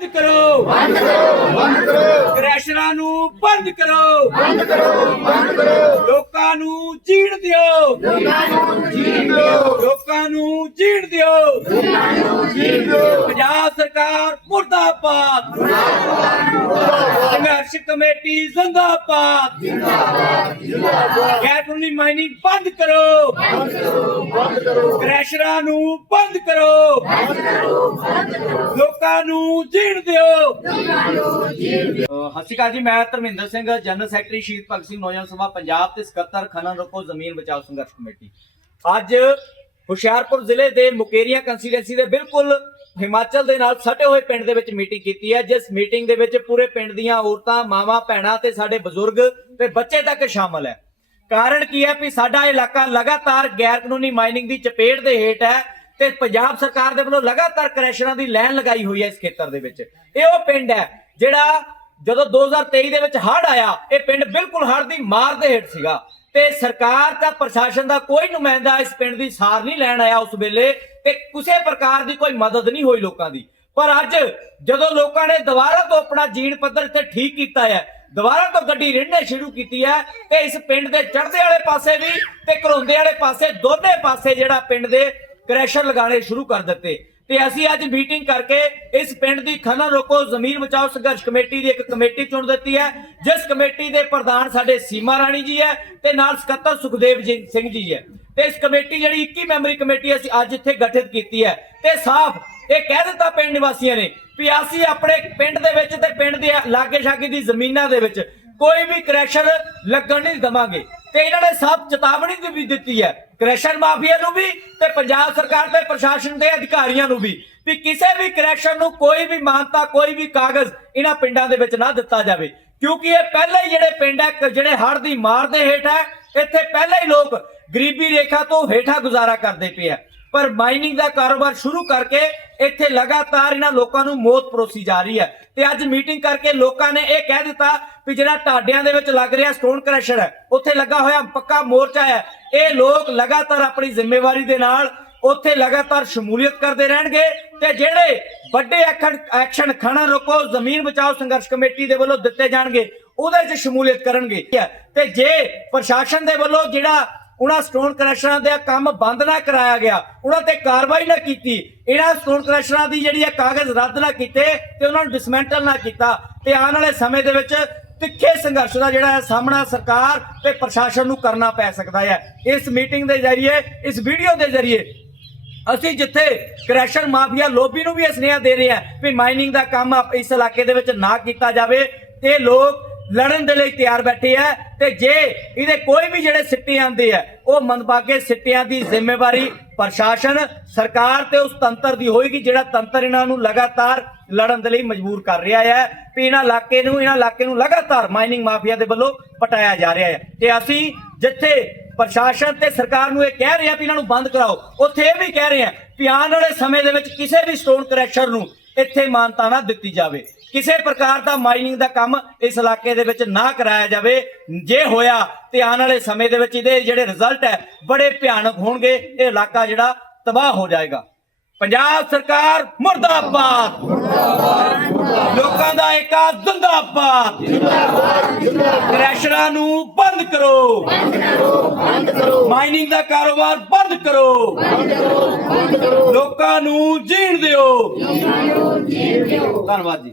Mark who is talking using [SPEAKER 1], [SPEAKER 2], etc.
[SPEAKER 1] ਬੰਦ ਕਰੋ। ਬੰਦ ਕਰੋ ਬੰਦ ਕਰੋ। ਕ੍ਰੈਸ਼ਰਾਂ ਨੂੰ ਬੰਦ ਕਰੋ। ਬੰਦ ਕਰੋ ਬੰਦ ਕਰੋ। ਲੋਕਾਂ ਨੂੰ ਜੀਣ ਦਿਓ। ਲੋਕਾਂ ਨੂੰ ਜੀਣ ਦਿਓ। ਲੋਕਾਂ ਨੂੰ ਜੀਣ ਦਿਓ। ਲੋਕਾਂ ਨੂੰ ਜੀਣ ਦਿਓ। ਪੰਜਾਬ ਸਰਕਾਰ ਮੁਰਦਾਬਾਦ ਮੁਰਦਾਬਾਦ। ਸੰਘਰਸ਼ ਕਮੇਟੀ ਜ਼ਿੰਦਾਬਾਦ। ਜ਼ਿੰਦਾਬਾਦ ਜ਼ਿੰਦਾਬਾਦ। ਗੈਰ ਕਾਨੂੰਨੀ ਮਾਈਨਿੰਗ ਬੰਦ ਕਰੋ। ਬੰਦ ਕਰੋ ਬੰਦ ਕਰੋ। ਕ੍ਰੈਸ਼ਰਾਂ ਨੂੰ ਬੰਦ ਕਰੋ। ਲੋਕਾਂ ਨੂੰ ਜੀਣ ਦਿਓ। ਅਹ ਸਤਿ ਸ਼੍ਰੀ ਅਕਾਲ ਜੀ ਮੈਂ ਧਰਮਿੰਦਰ ਸਿੰਘ ਜਨਰਲ ਸੈਕਟਰੀ ਸ਼ਹੀਦ ਭਗਤ ਸਿੰਘ ਨੌਜਵਾਨ ਸਭਾ ਪੰਜਾਬ ਤੇ ਸਕੱਤਰ ਖਨਨ ਰੋਕੋ ਜ਼ਮੀਨ ਬਚਾਓ ਸੰਘਰਸ਼ ਕਮੇਟੀ। ਅੱਜ ਹੁਸ਼ਿਆਰਪੁਰ ਜ਼ਿਲ੍ਹੇ ਦੇ ਮੁਕੇਰੀਆਂ ਕੰਸਟੀਟੈਂਸੀ ਦੇ ਬਿਲਕੁਲ ਹਿਮਾਚਲ ਦੇ ਨਾਲ ਸਟੇ ਹੋਏ ਪਿੰਡ ਦੇ ਵਿੱਚ ਮੀਟਿੰਗ ਕੀਤੀ ਹੈ। ਜਿਸ ਮੀਟਿੰਗ ਦੇ ਵਿੱਚ ਪੂਰੇ ਪਿੰਡ ਦੀਆਂ ਔਰਤਾਂ, ਮਾਵਾਂ, ਭੈਣਾਂ ਤੇ ਸਾਡੇ ਬਜ਼ੁਰਗ ਤੇ ਬੱਚੇ ਤੱਕ ਸ਼ਾਮਲ ਹੈ। ਕਾਰਨ ਕੀ ਹੈ ਵੀ ਸਾਡਾ ਇਲਾਕਾ ਲਗਾਤਾਰ ਗੈਰ ਕਾਨੂੰਨੀ ਮਾਈਨਿੰਗ ਦੀ ਚਪੇਟ ਦੇ ਹੇਠ ਹੈ ਤੇ ਪੰਜਾਬ ਸਰਕਾਰ ਦੇ ਵੱਲੋਂ ਲਗਾਤਾਰ ਕ੍ਰੈਸ਼ਰਾਂ ਦੀ ਲਾਈਨ ਲਗਾਈ ਹੋਈ ਹੈ ਇਸ ਖੇਤਰ ਦੇ ਵਿੱਚ। ਇਹ ਉਹ ਪਿੰਡ ਹੈ ਜਿਹੜਾ ਜਦੋਂ 2023 ਦੇ ਵਿੱਚ ਹੜ੍ਹ ਆਇਆ, ਇਹ ਪਿੰਡ ਬਿਲਕੁਲ ਹੜ੍ਹ ਦੀ ਮਾਰ ਦੇ ਹੇਠ ਸੀਗਾ। ਤੇ ਸਰਕਾਰ ਦਾ ਪ੍ਰਸ਼ਾਸਨ ਦਾ ਕੋਈ ਨੁਮਾਇੰਦਾ ਇਸ ਪਿੰਡ ਦੀ ਸਾਰ ਨਹੀਂ ਲੈਣ ਆਇਆ ਉਸ ਵੇਲੇ ਤੇ ਕਿਸੇ ਪ੍ਰਕਾਰ ਦੀ ਕੋਈ ਮਦਦ ਨਹੀਂ ਹੋਈ ਲੋਕਾਂ ਦੀ। ਪਰ ਅੱਜ ਜਦੋਂ ਲੋਕਾਂ ਨੇ ਦੁਬਾਰਾ ਤੋਂ ਆਪਣਾ ਜੀਣ ਪੱਧਰ ਇੱਥੇ ਠੀਕ ਕੀਤਾ ਹੈ, ਦੁਬਾਰਾ ਤੋਂ ਗੱਡੀ ਰਿੜਨੇ ਸ਼ੁਰੂ ਕੀਤੀ ਹੈ, ਤੇ ਇਸ ਪਿੰਡ ਦੇ ਚੜ੍ਹਦੇ ਵਾਲੇ ਪਾਸੇ ਵੀ ਤੇ ਘਰੋਂਦੇ ਵਾਲੇ ਪਾਸੇ, ਦੋਨੇ ਪਾਸੇ ਜਿਹੜਾ ਪਿੰਡ ਦੇ ਕ੍ਰੈਸ਼ਰ ਲਗਾਉਣੇ ਸ਼ੁਰੂ ਕਰ ਦਿੱਤੇ। ਤੇ ਅਸੀਂ ਅੱਜ ਮੀਟਿੰਗ ਕਰਕੇ ਇਸ ਪਿੰਡ ਦੀ ਖਨਨ ਰੋਕੋ, ਜ਼ਮੀਨ ਬਚਾਓ ਸੰਘਰਸ਼ ਕਮੇਟੀ ਦੀ ਇੱਕ ਕਮੇਟੀ ਚੁਣ ਦਿੱਤੀ ਹੈ, ਜਿਸ ਕਮੇਟੀ ਦੇ ਪ੍ਰਧਾਨ ਸਾਡੇ ਸੀਮਾ ਰਾਣੀ ਜੀ ਹੈ ਤੇ ਨਾਲ ਸਕੱਤਰ ਸੁਖਦੇਵ ਸਿੰਘ ਜੀ ਹੈ। ਤੇ ਇਸ ਕਮੇਟੀ ਜਿਹੜੀ 21 ਮੈਂਬਰੀ ਕਮੇਟੀ ਅਸੀਂ ਅੱਜ ਇੱਥੇ ਗਠਿਤ ਕੀਤੀ ਹੈ। ਤੇ ਸਾਫ਼ ਇਹ ਕਹਿ ਦਿੱਤਾ ਪਿੰਡ ਨਿਵਾਸੀਆਂ ਨੇ ਵੀ ਅਸੀਂ ਆਪਣੇ ਪਿੰਡ ਦੇ ਵਿੱਚ ਤੇ ਪਿੰਡ ਦੇ ਲਾਗੇ ਛਾਗੇ ਦੀ ਜ਼ਮੀਨਾਂ ਦੇ ਵਿੱਚ ਕੋਈ ਵੀ ਕ੍ਰੈਸ਼ਰ ਲੱਗਣ ਨਹੀਂ ਦਵਾਂਗੇ। ਤੇ ਇਹਨਾਂ ਨੇ ਸਾਫ਼ ਚੇਤਾਵਨੀ ਦੀ ਵੀ ਦਿੱਤੀ ਹੈ। ਕਰੈਸ਼ਨ ਮਾਫੀਆ ਨੂੰ ਵੀ ਤੇ ਪੰਜਾਬ ਸਰਕਾਰ ਤੇ ਪ੍ਰਸ਼ਾਸਨ ਦੇ ਅਧਿਕਾਰੀਆਂ ਨੂੰ ਵੀ ਵੀ ਕਿਸੇ ਵੀ ਕ੍ਰੈਸ਼ਰ ਨੂੰ ਕੋਈ ਵੀ ਮਾਨਤਾ, ਕੋਈ ਵੀ ਕਾਗਜ਼ ਇਹਨਾਂ ਪਿੰਡਾਂ ਦੇ ਵਿੱਚ ਨਾ ਦਿੱਤਾ ਜਾਵੇ। ਕਿਉਂਕਿ ਇਹ ਪਹਿਲਾਂ ਹੀ ਜਿਹੜੇ ਪਿੰਡ ਹੈ ਜਿਹੜੇ ਹੜ੍ਹ ਦੀ ਮਾਰ ਦੇ ਹੇਠ ਹੈ, ਇੱਥੇ ਪਹਿਲਾਂ ਹੀ ਲੋਕ ਗਰੀਬੀ ਰੇਖਾ ਤੋਂ ਹੇਠਾਂ ਗੁਜ਼ਾਰਾ ਕਰਦੇ ਪਏ ਆ ਪਰ ਮਾਈਨਿੰਗ ਦਾ ਕਾਰੋਬਾਰ ਸ਼ੁਰੂ ਕਰਕੇ ਇੱਥੇ ਲਗਾਤਾਰ ਇਹਨਾਂ ਲੋਕਾਂ ਨੂੰ ਮੌਤ ਪਰੋਸੀ ਜਾ ਰਹੀ ਹੈ। ਤੇ ਅੱਜ ਮੀਟਿੰਗ ਕਰਕੇ ਲੋਕਾਂ ਨੇ ਇਹ ਕਹਿ ਦਿੱਤਾ ਵੀ ਜਿਹੜਾ ਟਾਡਿਆਂ ਦੇ ਵਿੱਚ ਲੱਗ ਰਿਹਾ ਸਟੋਨ ਕ੍ਰੈਸ਼ਰ ਹੈ, ਉੱਥੇ ਲੱਗਾ ਹੋਇਆ ਪੱਕਾ ਮੋਰਚਾ ਹੈ। ਇਹ ਲੋਕ ਲਗਾਤਾਰ ਆਪਣੀ ਜ਼ਿੰਮੇਵਾਰੀ ਦੇ ਨਾਲ ਉੱਥੇ ਲਗਾਤਾਰ ਸ਼ਮੂਲੀਅਤ ਕਰਦੇ ਰਹਿਣਗੇ ਤੇ ਜਿਹੜੇ ਵੱਡੇ ਐਕਸ਼ਨ ਐਕਸ਼ਨ ਖਾਣਾ ਰੋਕੋ, ਜ਼ਮੀਨ ਬਚਾਓ ਸੰਘਰਸ਼ ਕਮੇਟੀ ਦੇ ਵੱਲੋਂ ਦਿੱਤੇ ਜਾਣਗੇ, ਉਹਦੇ 'ਚ ਸ਼ਮੂਲੀਅਤ ਕਰਨਗੇ। ਤੇ ਜੇ ਪ੍ਰਸ਼ਾਸਨ ਦੇ ਵੱਲੋਂ ਜਿਹੜਾ ਉਹਨਾਂ ਸਟੋਨ ਕ੍ਰੈਸ਼ਰਾਂ ਦਾ ਕੰਮ ਬੰਦ ਨਾ ਕਰਾਇਆ ਗਿਆ। ਉਹਨਾਂ ਤੇ ਕਾਰਵਾਈ ਨਾ ਕੀਤੀ। ਇਹਨਾਂ ਸਟੋਨ ਕ੍ਰੈਸ਼ਰਾਂ ਦੀ ਜਿਹੜੀ ਇਹ ਕਾਗਜ਼ ਰੱਦ ਨਾ ਕੀਤੇ ਤੇ ਉਹਨਾਂ ਨੂੰ ਡਿਸਮੈਂਟਲ ਨਾ ਕੀਤਾ। ਤੇ ਆਉਣ ਵਾਲੇ ਸਮੇਂ ਦੇ ਵਿੱਚ ਤਿੱਖੇ ਸੰਘਰਸ਼ ਦਾ ਜਿਹੜਾ ਹੈ ਸਾਹਮਣਾ ਸਰਕਾਰ ਤੇ ਪ੍ਰਸ਼ਾਸਨ ਨੂੰ ਕਰਨਾ ਪੈ ਸਕਦਾ ਹੈ। ਇਸ ਮੀਟਿੰਗ ਦੇ ਜ਼ਰੀਏ, ਇਸ ਵੀਡੀਓ ਦੇ ਜ਼ਰੀਏ ਅਸੀਂ ਜਿੱਥੇ ਕ੍ਰੈਸ਼ਰ ਮਾਫੀਆ ਲੋਬੀ ਨੂੰ ਵੀ ਇਹ ਸੁਨੇਹਾ ਦੇ ਰਹੇ ਹਾਂ ਵੀ ਮਾਈਨਿੰਗ ਦਾ ਕੰਮ ਆਪ- ਇਸ ਇਲਾਕੇ ਦੇ ਵਿੱਚ ਨਾ ਕੀਤਾ ਜਾਵੇ, ਤੇ ਲੋਕ ਲੜਨ ਦੇ ਲਈ ਤਿਆਰ ਬੈਠੇ ਆ ਤੇ ਜੇ ਇਹਦੇ ਕੋਈ ਵੀ ਜਿਹੜੇ ਸਿੱਟੇ ਆਂਦੇ ਆ, ਉਹ ਮੰਦਭਾਗੇ ਸਿੱਟਿਆਂ ਦੀ ਜ਼ਿੰਮੇਵਾਰੀ ਪ੍ਰਸ਼ਾਸਨ, ਸਰਕਾਰ ਤੇ ਉਸ ਤੰਤਰ ਦੀ ਹੋਏਗੀ ਜਿਹੜਾ ਤੰਤਰ ਇਹਨਾਂ ਨੂੰ ਲਗਾਤਾਰ ਲੜਨ ਦੇ ਲਈ ਮਜਬੂਰ ਕਰ ਰਿਹਾ ਹੈ। ਵੀ ਇਹਨਾਂ ਇਲਾਕੇ ਨੂੰ, ਇਹਨਾਂ ਇਲਾਕੇ ਨੂੰ ਲਗਾਤਾਰ ਮਾਈਨਿੰਗ ਮਾਫੀਆ ਦੇ ਵੱਲੋਂ ਪਟਾਇਆ ਜਾ ਰਿਹਾ ਹੈ। ਤੇ ਅਸੀਂ ਜਿੱਥੇ ਪ੍ਰਸ਼ਾਸਨ ਤੇ ਸਰਕਾਰ ਨੂੰ ਇਹ ਕਹਿ ਰਹੇ ਆ ਵੀ ਇਹਨਾਂ ਨੂੰ ਬੰਦ ਕਰਾਓ, ਉੱਥੇ ਇਹ ਵੀ ਕਹਿ ਰਹੇ ਆ, ਵੀ ਆਉਣ ਵਾਲੇ ਸਮੇਂ ਦੇ ਵਿੱਚ ਕਿਸੇ ਵੀ ਸਟੋਨ ਕਰੈਸ਼ਰ ਨੂੰ ਇੱਥੇ ਮਾਨਤਾ ਨਾ ਦਿੱਤੀ ਜਾਵੇ। ਕਿਸੇ ਪ੍ਰਕਾਰ ਦਾ ਮਾਈਨਿੰਗ ਦਾ ਕੰਮ ਇਸ ਇਲਾਕੇ ਦੇ ਵਿੱਚ ਨਾ ਕਰਾਇਆ ਜਾਵੇ। ਜੇ ਹੋਇਆ ਤੇ ਆਉਣ ਵਾਲੇ ਸਮੇਂ ਦੇ ਵਿੱਚ ਇਹਦੇ ਜਿਹੜੇ ਰਿਜ਼ਲਟ ਹੈ, ਬੜੇ ਭਿਆਨਕ ਹੋਣਗੇ। ਇਹ ਇਲਾਕਾ ਜਿਹੜਾ ਤਬਾਹ ਹੋ ਜਾਏਗਾ। ਪੰਜਾਬ ਸਰਕਾਰ ਮੁਰਦਾਬਾਦ। ਲੋਕਾਂ ਦਾ ਏਕਾ ਜ਼ਿੰਦਾਬਾਦ। ਕ੍ਰੈਸ਼ਰਾਂ ਨੂੰ ਬੰਦ ਕਰੋ। ਬੰਦ ਕਰੋ ਬੰਦ ਕਰੋ ਮਾਈਨਿੰਗ ਦਾ ਕਾਰੋਬਾਰ ਬੰਦ ਕਰੋ ਬੰਦ ਕਰੋ ਬੰਦ ਕਰੋ। ਲੋਕਾਂ ਨੂੰ ਜੀਣ ਦਿਓ। ਧੰਨਵਾਦ ਜੀ।